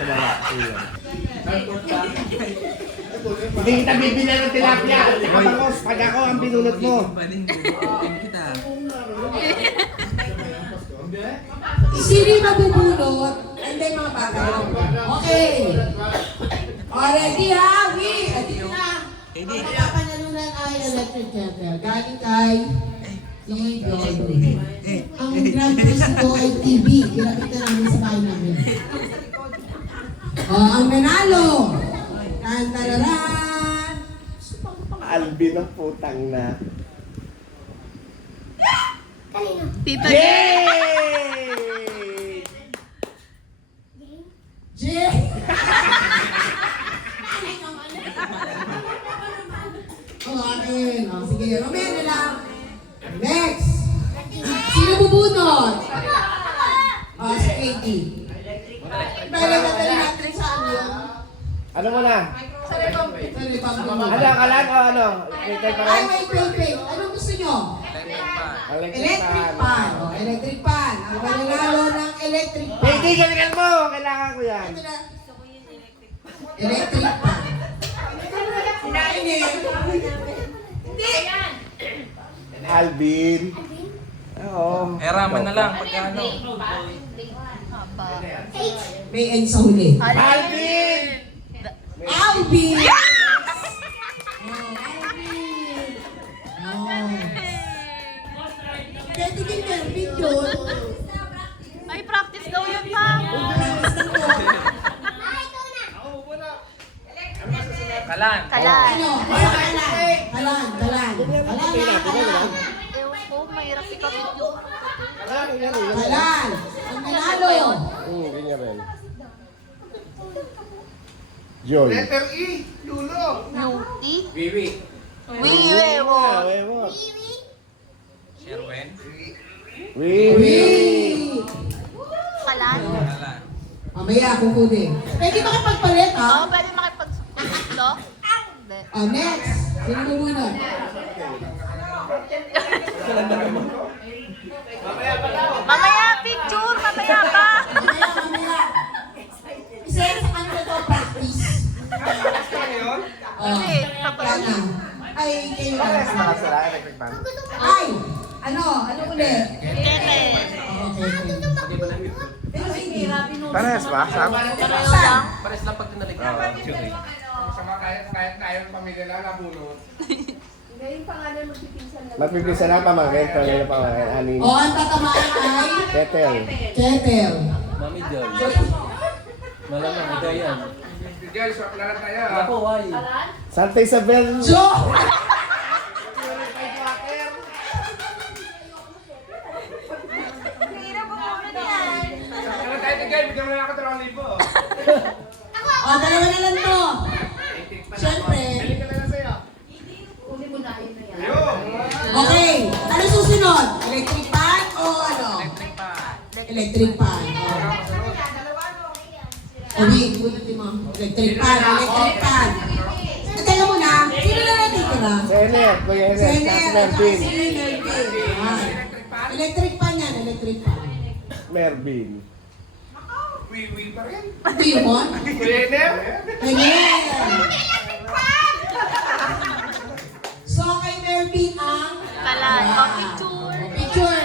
Sa baba. Hindi kita bibili ng tilapia at saka bangos pag ako ang binulot mo. Sino yung mabubunot? Hindi mga bata. Okay. Already ha? Ready na. Ang napapanalunan ay electric kettle. Galing kay T. Ang grand prize ito ay TV. Ilapit na namin sa bahay namin. Ang nanalo. Tantararan. Alvin ang putang na. Tita Yay! Jay! Okay. Sige, mamaya na lang. Next! Sino bubunot? Si Katie. Pero natali natin sa ano yun? Ano mo na? Sa Republic. Ano, kalan o ano? Return pa rin? Wait. Anong gusto nyo? Electric pan. Electric pan. Ang mananalo ng electric pan. Hindi, galingan mo! Kailangan ko yan. Ito na. Electric pan. Hindi. Alvin. Oo. Ramen na lang pagka ano. May end sa huli. Alvin! Alvin! Pwede din Melvin yun. Ay, practice daw yun pa. Kalan. Kalan. Ano? Kalan. Ewan ko, mahirap si Kapit yun. Kalan. Ang nanalo. Ganyan rin. Joy. Letter E, Lulo. Yung E. Wiwi. Wiwewo. Sherwen. Wiwi. Kalan. Kalan. Mamaya kukunin. Pwede makipagpalit ha? Oo, pwede makipag-sulo. Hindi. Next. Sino mo muna? Mamaya, picture. Mamaya pa. Mamaya. Isa sa kanila to practice. Hindi. Yan na. Ay, kayo lang. Nakasala, electric fan. Ay! Ano ulit? Kete. Okay. Parehas ba? Sam? Pareho lang. Pares lang pag tinalik. Sama kahit na yung pamilya lang nabunot. Magpipisa na pamangkin. Pamangkin na pamangkin. Anin. O, ang tatamaan ay Ketel. Ketel. Mami Joy. Malamang ikaw yan. Guys, swap na lang tayo. Ako, why? Santa Isabel. Joe! Ano tayo tigay? Bigyan mo na ako 2,000. O, dalawa na lang to. Siyempre. Balik ka na lang sa'yo. Ayun. Okay. Ano susunod? Electric pan o ano? Electric pa. Electric pan. O, wait. Bunutin mo. Electric pan. Electric pan. Teka mo na. Sino na natitira? Senet. Kuya Enet. Kasi Mervin. Electric pan yan. Electric pan. Mervin. Wiwi pa rin. Ito yun mo? Winner. Ayan. So, kay Mervin ang Kalan. O, picture. picture.